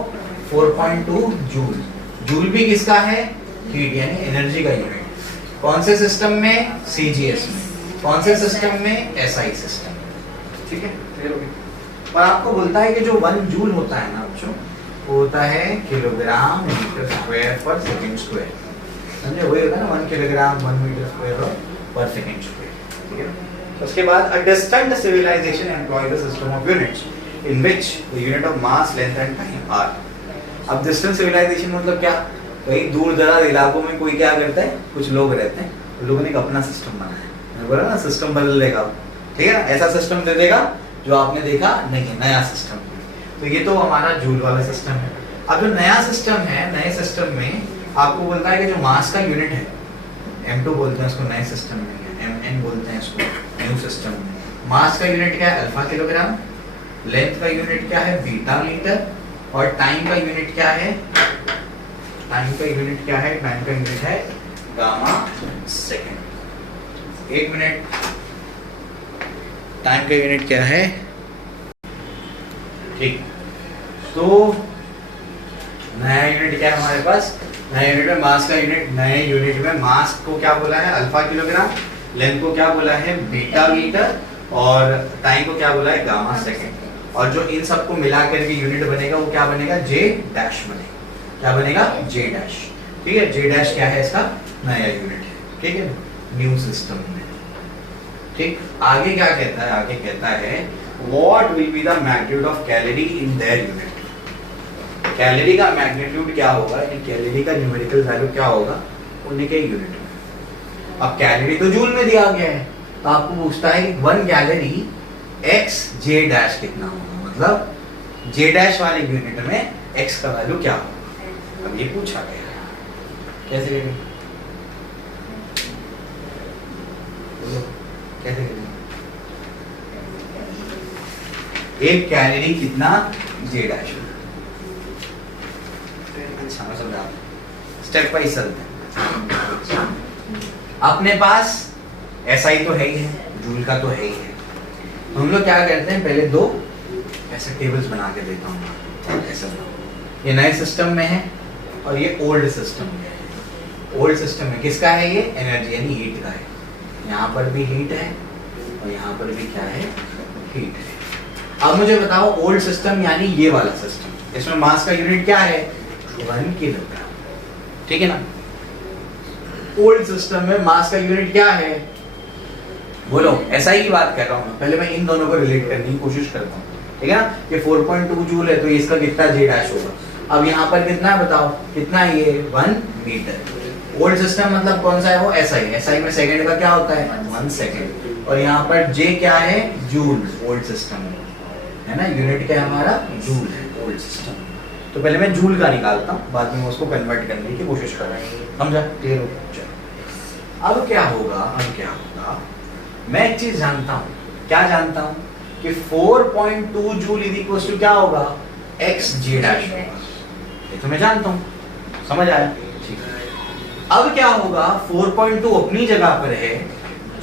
4.2 जूल। जूल भी किसका है? हीट यानी एनर्जी का यूनिट। कौन से सिस्टम में? CGS में। कौन से सिस्टम में? SI सिस्टम, ठीक है। और आपको बोलता है कि जो 1 जूल होता है ना बच्चों, वो होता है किलोग्राम मीटर स्क्वायर पर सेकंड स्क्वायर, समझे? वही होता है ना 1 किलोग्राम 1 मीटर स्क्वायर पर सेकंड स्क्वायर, ठीक है। उसके बाद a distant civilization employs a system of units in which the unit of mass, length and time are। अब distant civilization मतलब क्या? कहीं दूर दराज इलाकों में कोई क्या करता है, कुछ लोग रहते हैं, तो लोगों ने एक अपना सिस्टम बनाया है। मैं बोला ना सिस्टम बदल देगा, ठीक है ना, ऐसा सिस्टम दे देगा जो आपने देखा नहीं है, नया सिस्टम। तो ये तो हमारा जूल वाला सिस्टम है। अब जो नया सिस्टम है, नए सिस्टम में आपको बोलता है कि जो मास का यूनिट है, M2 बोलते हैं उसको नए सिस्टम में, MN बोलते हैं इसको न्यू सिस्टम में। मास का यूनिट क्या है? Alpha kilogram. लेंथ का यूनिट क्या है? Beta metre. और टाइम का यूनिट क्या है? टाइम का यूनिट क्या है? टाइम का यूनिट है गामा सेकंड। 1 मिनट। टाइम का यूनिट क्या है? ठीक, तो नया यूनिट क्या है हमारे पास? नए यूनिट में मास का यूनिट, नए यूनिट में मास को क्या बोला है? Alpha kilogram. लेंथ को क्या बोला है? Beta metre. और टाइम को क्या बोला है, गामा सेकेंड। और जो इन सबको मिला करके यूनिट बनेगा वो क्या बनेगा, जे डैश बनेगा। क्या बनेगा, जे डैश। ठीक है, जे डैश क्या है, इसका नया यूनिट है। ठीक है, न्यू सिस्टम में। ठीक, आगे क्या कहता है, आगे कहता है what will be the magnitude of calorie in their unit. Calorie का मैग्नीट्यूड क्या होगा, कैलोरी का न्यूमेरिकल वैल्यू क्या होगा उनके यूनिट में। अब कैलोरी तो जूल में दिया गया है, तो आपको पूछता है कि 1 कैलोरी x जे डैश कितना होगा, मतलब जे डैश वाले यूनिट में x का वैल्यू क्या होगा। अब ये पूछा गया है, कैसे करेंगे, कैसे करेंगे। 1 कैलोरी कितना जे डैश होगा। अच्छा मैं समझा, स्टेप बाय चलते हैं। अपने पास SI तो है ही है, जूल का तो है ही है। हम लोग क्या करते हैं, पहले 2 ऐसे टेबल्स बना के देता हूँ। ऐसा ये नए सिस्टम में है और ये ओल्ड सिस्टम में है। ओल्ड सिस्टम में किसका है, ये एनर्जी यानी हीट का है। यहाँ पर भी हीट है और यहाँ पर भी क्या है, हीट है। अब मुझे बताओ ओल्ड सिस्टम यानी ये वाला सिस्टम, इसमें मास का यूनिट क्या है, 1 किलोग्राम। ठीक है ना, ओल्ड सिस्टम में मास का यूनिट क्या है, बोलो। ऐसा ही बात कर रहा हूँ, पहले मैं इन दोनों को रिलेट करने की कोशिश करता हूँ। ठीक है ना, ये 4.2 जूल है तो इसका कितना जे डैश होगा। अब यहाँ पर कितना है बताओ, कितना है ये, 1 मीटर। ओल्ड सिस्टम मतलब कौन सा है वो, SI। SI में सेकंड का क्या होता है, 1 सेकंड। और यहाँ पर जे क्या है, जूल। ओल्ड सिस्टम है ना, यूनिट क्या है हमारा, जूल है ओल्ड सिस्टम। तो पहले मैं जूल का निकालता हूँ, बाद में उसको कन्वर्ट करने की कोशिश कर रहा हूँ। समझा, क्लियर हो। अब क्या होगा, अब क्या होगा, मैं एक चीज जानता हूँ। क्या जानता हूँ कि 4.2 जूल इज इक्वल टू क्या होगा, x जे डैश होगा। ये तो मैं जानता हूँ, समझ आया। ठीक है, अब क्या होगा, 4.2 अपनी जगह पर है,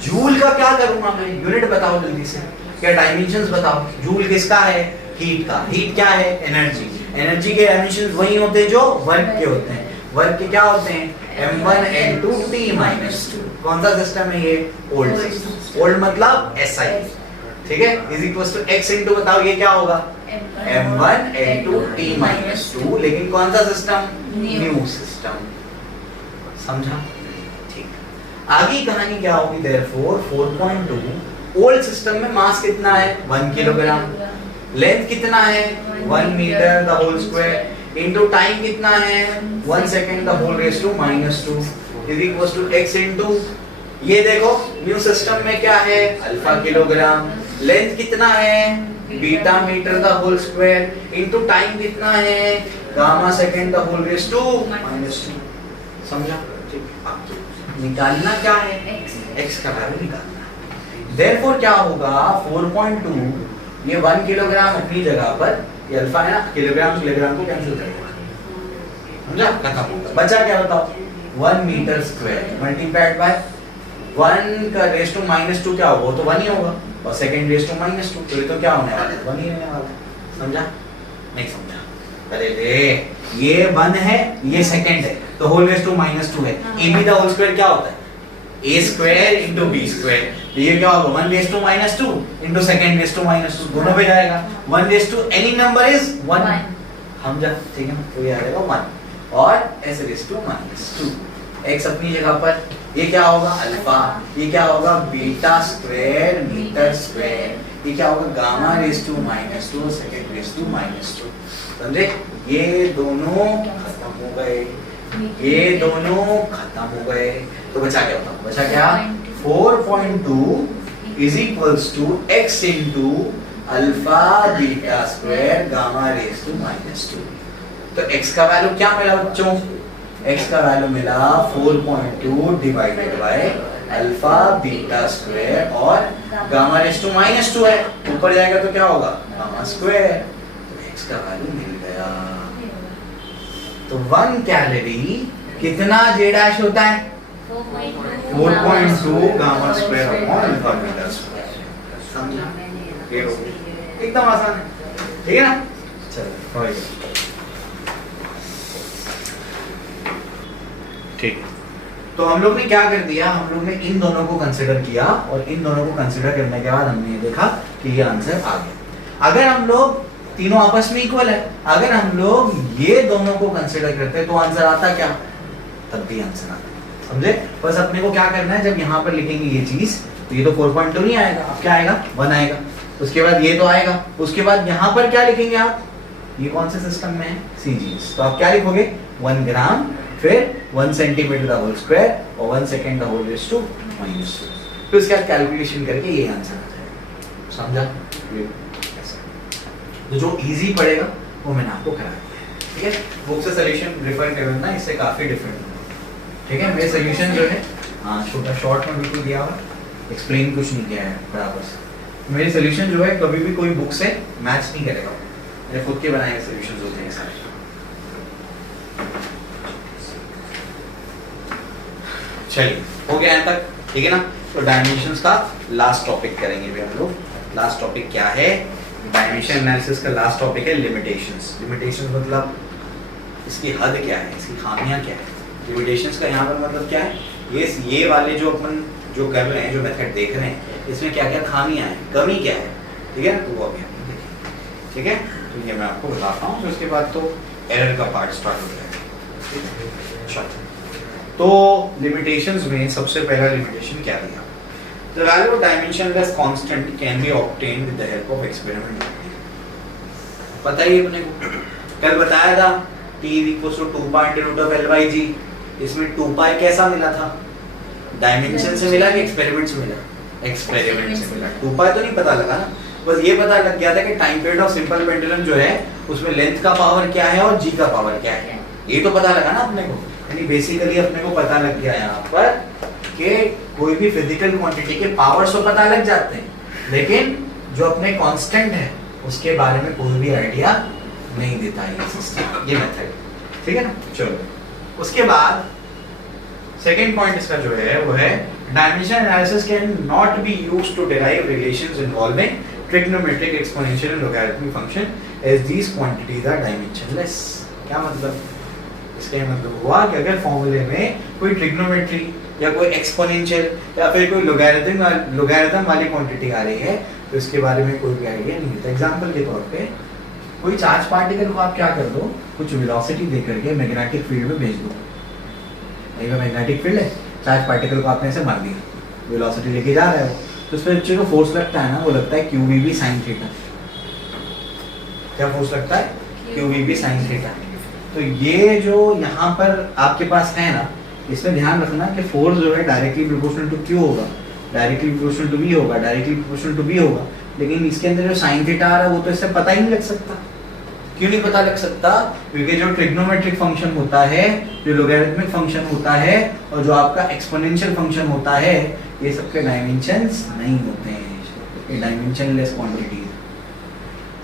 जूल का क्या करूंगा मैं, यूनिट बताओ जल्दी से, क्या डायमेंशंस बताओ। जूल किसका है, हीट का। हीट क्या है, एनर्जी। एनर्जी के डायमेंशंस वही होते हैं जो वर्क के होते हैं। वर्क के क्या होते हैं, m1 n2 t-2। कौन सा सिस्टम है ये, ओल्ड सिस्टम। ओल्ड मतलब SI। ठीक है, is equal to x into बताओ ये क्या होगा, m1 n2 t-2। लेकिन कौन सा सिस्टम, न्यू सिस्टम। समझा, ठीक। आगे कहानी क्या होगी, देयरफॉर 4.2 ओल्ड सिस्टम में मास कितना है, 1 किलोग्राम। लेंथ कितना है, 1 metre the whole square into time कितना है, 1 second the whole raise to -2 is equal to x into ये देखो न्यू सिस्टम में क्या है, अल्फा किलोग्राम। लेंथ कितना है, beta metre the whole square into time कितना है, gamma second the whole raise to -2। समझा, ठीक। निकालना क्या है, x का वैल्यू निकालना है। देयरफॉर क्या होगा, 4.2 ये 1 किलोग्राम अपनी जगह पर, ये अल्फा है ना, किलोग्राम किलोग्राम को कैंसिल कर देगा। समझा, खत्म होगा। बचा क्या बताओ, 1 मीटर स्क्वायर मल्टीप्लाइड बाय 1 का रेज़ टू -2 क्या होगा, तो 1 ही होगा। और सेकंड रेज़ टू -2 तो ये तो क्या होने वाला है, 1 ही रहने वाला है। समझा, नहीं समझा, अरे रे ये 1 है, ये सेकंड है, तो होल रेज़ टू -2 है। ab द होल स्क्वायर क्या होता है, a square into b square. तो ये क्या होगा, 1 raise to -2 into second raise to -2, दोनों पे जाएगा। 1 raise to any number is 1। समझा, ठीक है ना, तो ये आ जाएगा 1 और s रेज़ टू -2। x अपनी जगह पर, ये क्या होगा अल्फा, ये क्या होगा बीटा स्क्वायर मीटर स्क्वायर, ये क्या होगा gamma raise to -2 second raise to -2। समझे, ये दोनों खत्म हो गए, ये दोनों खत्म हो गए। तो बचा क्या होता, बचा क्या, 4.2 is equals to x into alpha beta square gamma raise to -2। तो x का वैल्यू क्या मिला बच्चों, x का वैल्यू मिला 4.2 divided by alpha beta square और गामा रेज़ टू -2 है, ऊपर जाएगा तो क्या होगा गामा स्क्वायर। तो x का वैल्यू मिल गया। तो 1 कैलोरी कितना जे डैश होता है, 4.2 gamma square upon alpha beta square. समझा, ये हो एकदम आसान है, ठीक है ना। चलो ठीक है, तो हम लोग ने क्या कर दिया, हम लोग ने इन दोनों को कंसिडर किया और इन दोनों को कंसिडर करने के बाद हमने ये देखा कि ये आंसर आ गया। अगर हम लोग तीनों आपस में इक्वल है, अगर हम लोग ये दोनों को कंसिडर करते तो आंसर आता क्या, तब भी आंसर आता। समझे? बस अपने को क्या करना है, जब यहाँ पर लिखेंगे ये चीज तो ये तो 4.2 नहीं आएगा, अब क्या आएगा 1 आएगा, उसके बाद ये तो आएगा, उसके बाद यहाँ पर क्या लिखेंगे आप, ये कौन से सिस्टम में है, सीजीएस, तो आप क्या लिखोगे 1 ग्राम फिर 1 सेंटीमीटर द होल स्क्वायर और 1 second the whole raise to -2, फिर उसके बाद कैलकुलेशन करके ये आंसर आ जाएगा। समझा? तो जो इजी पड़ेगा वो मैंने आपको करा दिया, ठीक है। बुक से सॉल्यूशन रेफर करना, इससे काफी डिफरेंट है, ठीक है। मेरे सॉल्यूशन जो है हाँ छोटा शॉर्ट में बिल्कुल दिया हुआ, एक्सप्लेन कुछ नहीं किया है बराबर से। मेरे सॉल्यूशन जो है कभी भी कोई बुक से मैच नहीं करेगा, मेरे खुद के बनाए हुए सॉल्यूशंस होते हैं सारे। चलिए हो गया यहाँ तक, ठीक है ना। तो डायमेंशंस का लास्ट टॉपिक करेंगे भी हम लोग। लास्ट टॉपिक क्या है, डायमेंशन एनालिसिस का लास्ट टॉपिक है लिमिटेशंस। लिमिटेशंस मतलब इसकी हद क्या है, इसकी खामियां क्या है। लिमिटेशंस का यहाँ पर मतलब क्या है, ये वाले जो अपन जो कर रहे हैं, जो मेथड देख रहे हैं, इसमें क्या क्या खामियां हैं, कमी क्या है, ठीक है। तो वो अभी हम देखेंगे, ठीक है। तो ये मैं आपको बताता हूँ, तो उसके बाद तो एरर का पार्ट स्टार्ट हो जाएगा। तो लिमिटेशंस में सबसे पहला लिमिटेशन क्या दिया, The value of dimensionless constant can be obtained with the help of experiment. पता ही अपने को कल बताया था t equals to 2 pi into root of L by G। इसमें 2 pi कैसा मिला था, डायमेंशन से मिला कि एक्सपेरिमेंट से मिला, एक्सपेरिमेंट से मिला। 2 pi तो नहीं पता लगा ना, बस ये पता लग गया था कि time period of simple pendulum जो है उसमें लेंथ का पावर क्या है और g का पावर क्या है, ये तो पता लगा ना अपने को। यानी बेसिकली अपने को पता लग गया यहाँ पर कि कोई भी फिजिकल क्वांटिटी के पावर्स तो पता लग जाते हैं, लेकिन जो अपने कांस्टेंट है उसके बारे में कोई भी आइडिया नहीं देता है ये सिस्टम, ये मेथड, ठीक है ना। चलो उसके बाद सेकंड पॉइंट इसका जो है वो है dimension analysis can not be used to derive relations involving trigonometric exponential and logarithmic function as these quantities are dimensionless. क्या मतलब, इसका मतलब हुआ कि अगर फॉर्मूले में कोई ट्रिग्नोमेट्री या कोई एक्सपोनेंशियल या फिर कोई लोगैरिथम वाली क्वांटिटी आ रही है तो इसके बारे में कोई भी आइडिया नहीं है। एग्जांपल के तौर पे कोई चार्ज पार्टिकल को आप क्या कर दो, कुछ वेलोसिटी दे करके मैग्नेटिक फील्ड में भेज दो। एक मैग्नेटिक फील्ड है, चार्ज पार्टिकल को आपने ऐसे मार दिया, वेलोसिटी लेके जा रहा है वो, तो उस पर जो फोर्स लगता है ना वो लगता है QVB sin थीटा। क्या फोर्स लगता है, QVB sin थीटा। तो ये जो यहाँ पर आपके पास है ना, इसमें ध्यान रखना कि फोर्स जो है डायरेक्टली प्रोपोर्शनल टू Q होगा, डायरेक्टली प्रोपोर्शनल टू V होगा, डायरेक्टली प्रोपोर्शनल टू B होगा, लेकिन इसके अंदर जो sin थीटा आ रहा है वो तो इससे पता ही नहीं लग सकता। क्यों नहीं पता लग सकता, क्योंकि जो ट्रिग्नोमेट्रिक फंक्शन होता है, जो लॉगरिथमिक फंक्शन होता है और जो आपका एक्सपोनेंशियल फंक्शन होता है, ये सबके डायमेंशंस नहीं होते हैं, ये डायमेंशनलेस क्वांटिटीज।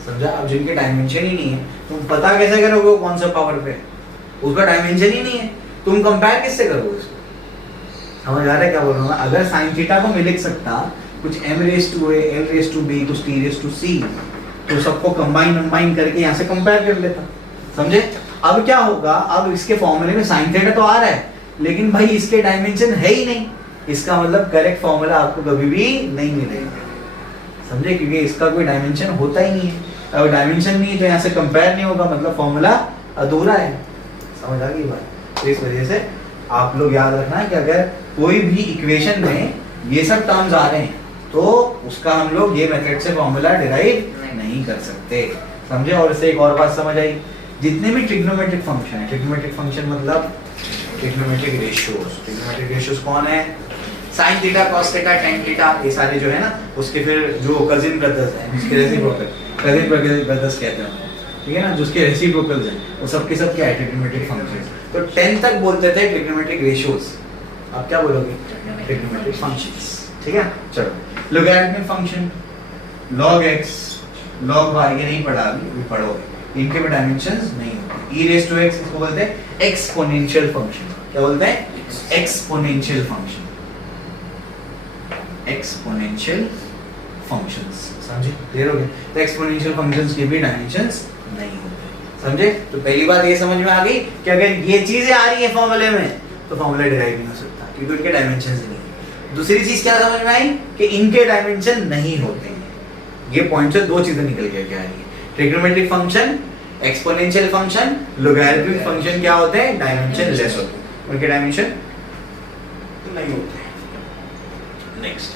समझा? अब जिनके डायमेंशन ही नहीं है तुम पता कैसे करोगे कौन सा पावर पे, उसका डायमेंशन ही नहीं है, तुम कंपेयर किससे करोगे उसको। समझ आ रहा है क्या बोल रहा हूँ? अगर sin थीटा को मैं लिख सकता कुछ m raise to a, l raise to b, कुछ t रेज़ टू c, तो सबको कंबाइन करके यहाँ से कंपेयर कर लेता। समझे? अब क्या होगा, अब इसके फॉर्मूले में sin थीटा तो आ रहा है, लेकिन भाई इसके डायमेंशन है ही नहीं, इसका मतलब करेक्ट फॉर्मूला आपको कभी भी नहीं मिलेगा। समझे? क्योंकि इसका कोई डायमेंशन होता ही नहीं है, अगर डायमेंशन नहीं है तो यहाँ से कंपेयर नहीं होगा, मतलब फॉर्मूला अधूरा है। समझ आ गई बात? तो इस वजह से आप लोग याद रखना है कि अगर कोई भी इक्वेशन में ये सब टर्म्स आ रहे हैं तो उसका हम लोग ये मेथड से फॉर्मूला डिराइव नहीं कर सकते। समझे? और इससे एक और बात समझ आई, जितने भी ट्रिग्नोमेट्रिक फंक्शन है, ट्रिग्नोमेट्रिक फंक्शन मतलब ट्रिग्नोमेट्रिक रेशियोज, ट्रिग्नोमेट्रिक रेशियोज कौन है, sin theta, cos theta, tan theta, ये सारे जो है ना उसके फिर जो कजिन ब्रदर्स हैं, उसके रेसिप्रोकल, कजिन ब्रदर्स कहते हैं, ठीक है ना, जो उसके रेसिप्रोकल्स हैं, वो सब के सब क्या है, ट्रिग्नोमेट्रिक फंक्शंस। तो 10 तक बोलते थे ट्रिग्नोमेट्रिक रेशियोज, आप क्या बोलोगे, ट्रिग्नोमेट्रिक फंक्शंस, ठीक है। चलो logarithmic function, log x, log y, ये नहीं पढ़ा अभी पढ़ोगे, इनके भी डायमेंशंस नहीं होते। e रेज़ टू x इसको बोलते हैं एक्सपोनेंशियल फंक्शन। क्या बोलते हैं? Exponential function, exponential functions. समझे? क्लियर हो गया? तो एक्सपोनेंशियल फंक्शंस के भी डायमेंशंस नहीं होते। समझे? तो पहली बात ये समझ में आ गई कि अगर ये चीजें आ रही है फॉर्मूले में तो फॉर्मूला डिराइव नहीं हो सकता। क्योंकि उनके डायमेंशन नहीं है। दूसरी चीज क्या समझ में आई कि इनके डायमेंशन नहीं होते हैं। ये पॉइंट से दो चीजें निकल के क्या है, trigonometric function, exponential function, logarithmic function क्या होते हैं, डायमेंशन लेस होते हैं, उनके डायमेंशन नहीं होते हैं। Next,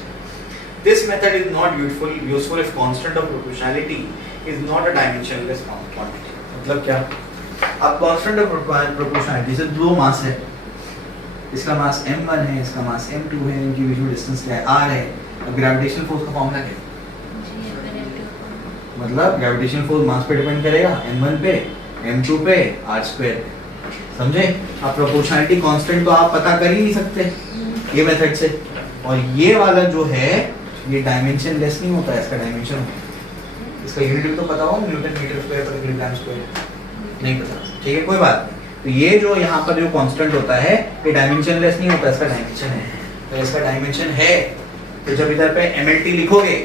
this method is not useful if constant of proportionality is not a dimensionless quantity। मतलब क्या, अब constant of proportionality से दो मास है, इसका मास m1 है, इसका मास m2 है, इनके बीच में डिस्टेंस क्या है, r है। अब ग्रेविटेशनल फोर्स का फॉर्मूला क्या है, मतलब ग्रेविटेशनल फोर्स मास पे डिपेंड करेगा, m1 पे, m2 पे, r² पे, समझे। अब प्रोपोर्शनैलिटी कांस्टेंट तो आप पता कर ही नहीं सकते ये मेथड से, और ये वाला जो है ये डायमेंशन लेस नहीं होता है, इसका डायमेंशन होता है। इसका यूनिट भी तो पता हो, न्यूटन मीटर स्क्वायर पर किलोग्राम स्क्वायर, नहीं पता, ठीक है, कोई बात नहीं। तो ये जो यहाँ पर जो कांस्टेंट होता है ये डायमेंशन लेस नहीं होता, इसका डायमेंशन है। तो इसका डायमेंशन है, तो जब इधर पे MLT लिखोगे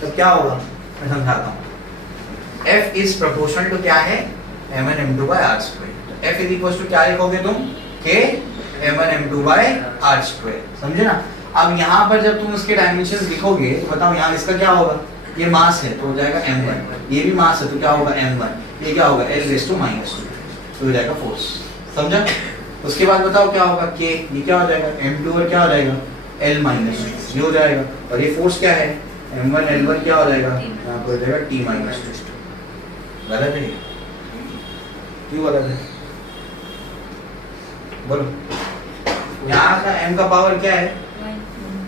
तो क्या होगा, मैं समझाता हूँ। F इज प्रोपोर्शनल टू क्या है, m1 m2 by r²। तो F इज इक्वल टू क्या लिखोगे तुम, k m1 m2 by r², समझे ना। अब यहाँ पर जब तुम इसके डायमेंशंस लिखोगे तो बताओ यहाँ इसका क्या होगा, ये मास है तो हो जाएगा m1, ये भी मास है तो क्या होगा m1, ये क्या होगा L⁻², तो हो जाएगा फोर्स, समझा। उसके बाद बताओ क्या होगा k, ये क्या हो जाएगा m2 और क्या हो जाएगा L-, ये हो जाएगा, और ये फोर्स क्या है m1 L1 क्या हो जाएगा, यहाँ पर हो जाएगा T-। गलत है, क्यों गलत है बोलो। यहाँ का m का पावर क्या है,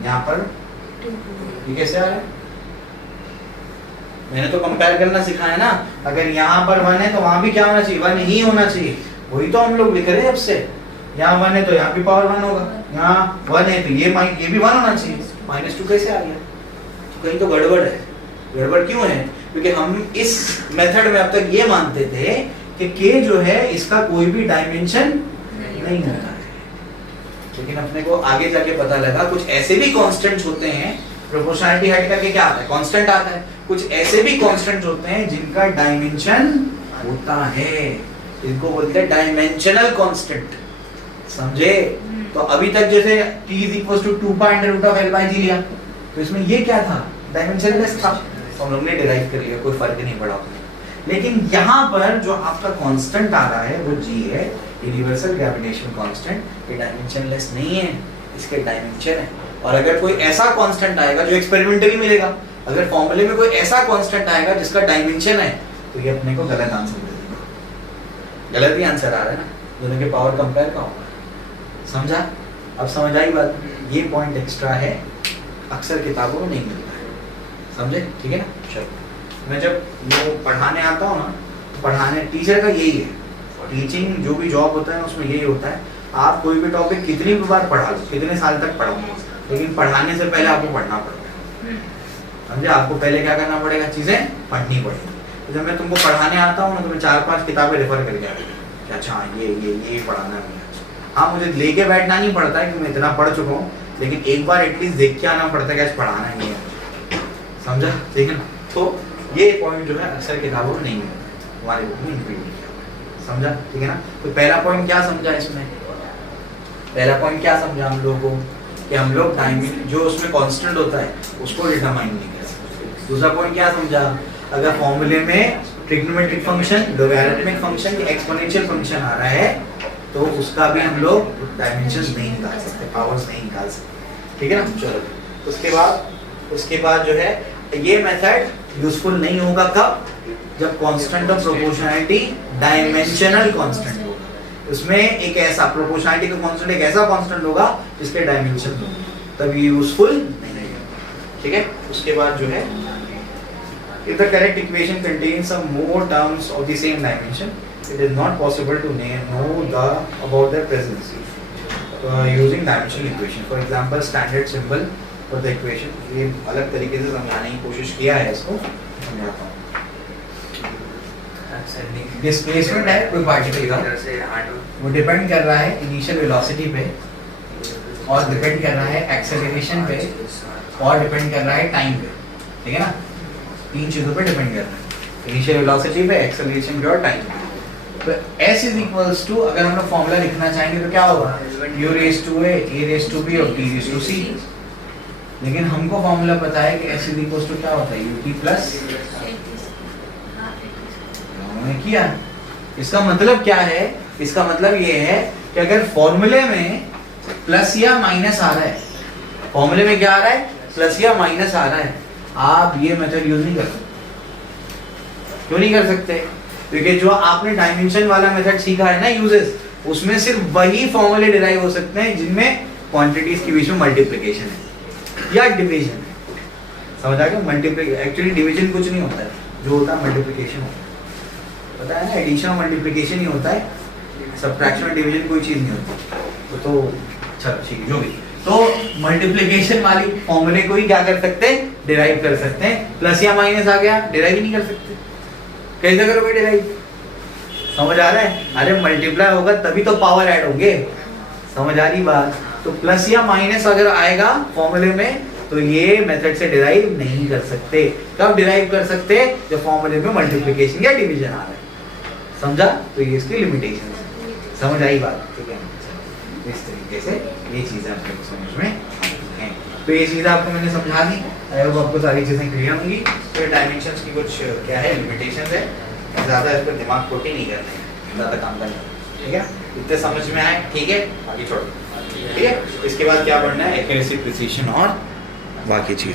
यहाँ पर ये कैसे आ रहा है, मैंने तो कंपेयर करना सिखाया ना। अगर यहाँ पर 1 है तो वहां भी क्या होना चाहिए, 1 ही होना चाहिए, वही तो हम लोग लिख रहे हैं अब से। यहाँ 1 है तो यहाँ भी पावर 1 होगा, यहाँ 1 है तो ये भी 1 होना चाहिए, -2 कैसे आ गया, तो कहीं तो गड़बड़ है। गड़बड़ क्यों है, क्योंकि हम इस मेथड में अब तक ये मानते थे कि k जो है इसका कोई भी डायमेंशन नहीं होता है, लेकिन अपने को आगे जाके पता लगा कुछ ऐसे भी कांस्टेंट्स होते हैं, प्रोपोर्शनैलिटी हट करके क्या आता है, कांस्टेंट आता है, कुछ ऐसे भी कांस्टेंट्स होते हैं जिनका डायमेंशन होता है, इनको बोलते हैं डायमेंशनल कांस्टेंट, समझे। तो अभी तक जैसे t = 2π√L/g लिया, तो इसमें ये क्या था, डायमेंशनलेस था, तो हम लोग ने डिराइव कर लिया, कोई फर्क नहीं पड़ा। लेकिन यहाँ पर जो आपका कांस्टेंट आ रहा है वो g है, यूनिवर्सल ग्रेविटेशनल कांस्टेंट, ये डायमेंशनलेस नहीं है, इसके डायमेंशन है। और अगर कोई ऐसा कांस्टेंट आएगा जो एक्सपेरिमेंटली मिलेगा, अगर फॉर्मूले में कोई ऐसा कांस्टेंट आएगा जिसका डायमेंशन है, तो ये अपने को गलत आंसर दे देगा। गलत ही आंसर आ रहा है ना, दोनों के पावर कंपेयर का होगा, समझा। अब समझ आई बात, ये पॉइंट एक्स्ट्रा है, अक्सर किताबों में नहीं मिलता है, समझे, ठीक है ना। चलो, मैं जब वो पढ़ाने आता हूँ ना, तो पढ़ाने टीचर का यही है, टीचिंग जो भी जॉब होता है उसमें यही होता है, आप कोई भी टॉपिक कितनी भी बार पढ़ा लो, कितने साल तक पढ़ो, लेकिन पढ़ाने से पहले आपको पढ़ना पड़ेगा, समझे। आपको पहले क्या करना पड़ेगा, चीजें पढ़नी पड़ेगी। तो जब मैं तुमको पढ़ाने आता हूँ ना, तो मैं 4-5 किताबें रेफर करके आता हूँ, अच्छा ये पढ़ाना है। हाँ, मुझे लेके बैठना नहीं पड़ता है कि मैं इतना पढ़ चुका हूँ, लेकिन एक बार एटलीस्ट देख के आना पड़ता है कि आज पढ़ाना ही है, समझा, ठीक है ना। तो ये पॉइंट जो है अक्सर किताबों में नहीं मिलता है, हमारे बुक में इंक्लूड किया, समझा, ठीक है ना। तो पहला पॉइंट क्या समझा इसमें, पहला पॉइंट क्या समझा हम लोगों को, कि हम लोग टाइमिंग जो उसमें कांस्टेंट होता है उसको डिटरमाइन नहीं कर सकते। दूसरा पॉइंट क्या समझा, अगर फॉर्मूले में ट्रिग्नोमेट्रिक फंक्शन, लॉगरिथमिक फंक्शन या एक्सपोनेंशियल फंक्शन आ रहा है, तो उसका भी हम लोग डायमेंशंस नहीं निकाल सकते, पावर्स नहीं निकाल सकते, ठीक है ना। चलो, उसके बाद जो है ये मेथड यूजफुल नहीं होगा कब, जब constant of proportionality dimensional constant होगा, उसमें एक ऐसा प्रोपोर्शनैलिटी का कांस्टेंट एक ऐसा कांस्टेंट होगा जिसके डायमेंशन हो, तब ये यूजफुल नहीं है, ठीक है। उसके बाद जो है, if the correct equation contains some more terms of the same dimension, it is not possible to know about their presence using dimensional equation. For example, standard symbol for the equation, ये अलग तरीके से समझाने की कोशिश किया है, इसको समझाता हूँ। डिस्प्लेसमेंट है कोई पार्टिकल का, वो डिपेंड कर रहा है इनिशियल वेलोसिटी पे, और डिपेंड कर रहा है एक्सेलरेशन पे, और डिपेंड कर रहा है टाइम पे, ठीक है ना। 3 चीजों पे डिपेंड कर रहा है, इनिशियल वेलोसिटी पे, एक्सेलरेशन पे और टाइम पे। तो s इज इक्वल्स टू, अगर हम लोग फॉर्मूला लिखना चाहेंगे तो क्या होगा, u raise to a, a raise to b और t रेज टू c। लेकिन हमको फॉर्मूला पता है कि s इज इक्वल्स टू क्या होता है, ut प्लस हमने किया। इसका मतलब क्या है, इसका मतलब ये है कि अगर फॉर्मूले में प्लस या माइनस आ रहा है, फॉर्मूले में क्या आ रहा है, प्लस या माइनस आ रहा है, आप ये मेथड यूज नहीं कर सकते। क्यों नहीं कर सकते? क्योंकि जो आपने डायमेंशन वाला मेथड सीखा है ना यूजेस, उसमें सिर्फ वही फॉर्मूले डिराइव हो सकते हैं जिनमें क्वांटिटीज के बीच में मल्टीप्लिकेशन है या डिवीजन है। समझ आ गया? मल्टीप्लिकेशन, एक्चुअली डिवीजन कुछ नहीं होता है, जो होता है मल्टीप्लिकेशन होता है। पता है ना, एडिशन और मल्टीप्लिकेशन ही होता है, सब्ट्रैक्शन और डिवीजन कोई चीज नहीं होती। तो चलो ठीक, जो भी, तो मल्टीप्लिकेशन वाली फॉर्मूले को ही क्या कर सकते हैं, डिराइव कर सकते हैं। प्लस या माइनस आ गया, डिराइव ही नहीं कर सकते। कैसे करोगे डिराइव? समझ आ रहा है? अरे मल्टीप्लाई होगा तभी तो पावर ऐड होंगे। समझ आ रही बात? तो प्लस या माइनस अगर आएगा फॉर्मूले में तो ये मेथड से डिराइव नहीं कर सकते। कब डिराइव कर सकते? जब फॉर्मूले में मल्टीप्लिकेशन या डिवीजन आ रहा है। समझा? तो ये इसकी लिमिटेशन है। समझ आई बात? ठीक है, इस तरीके से ये चीजें आपको समझ में हैं। तो ये चीजें आपको मैंने समझा दी, आई होप आपको सारी चीजें क्लियर होंगी। तो डायमेंशंस की कुछ क्या है, लिमिटेशंस है, ज्यादा इस पर दिमाग खोटी नहीं करना है, ज्यादा काम करना है। ठीक है, इतने समझ में आए? ठीक है, आगे छोड़ो। ठीक है, इसके बाद क्या पढ़ना है, एक्यूरेसी, प्रिसिशन और बाकी चीज।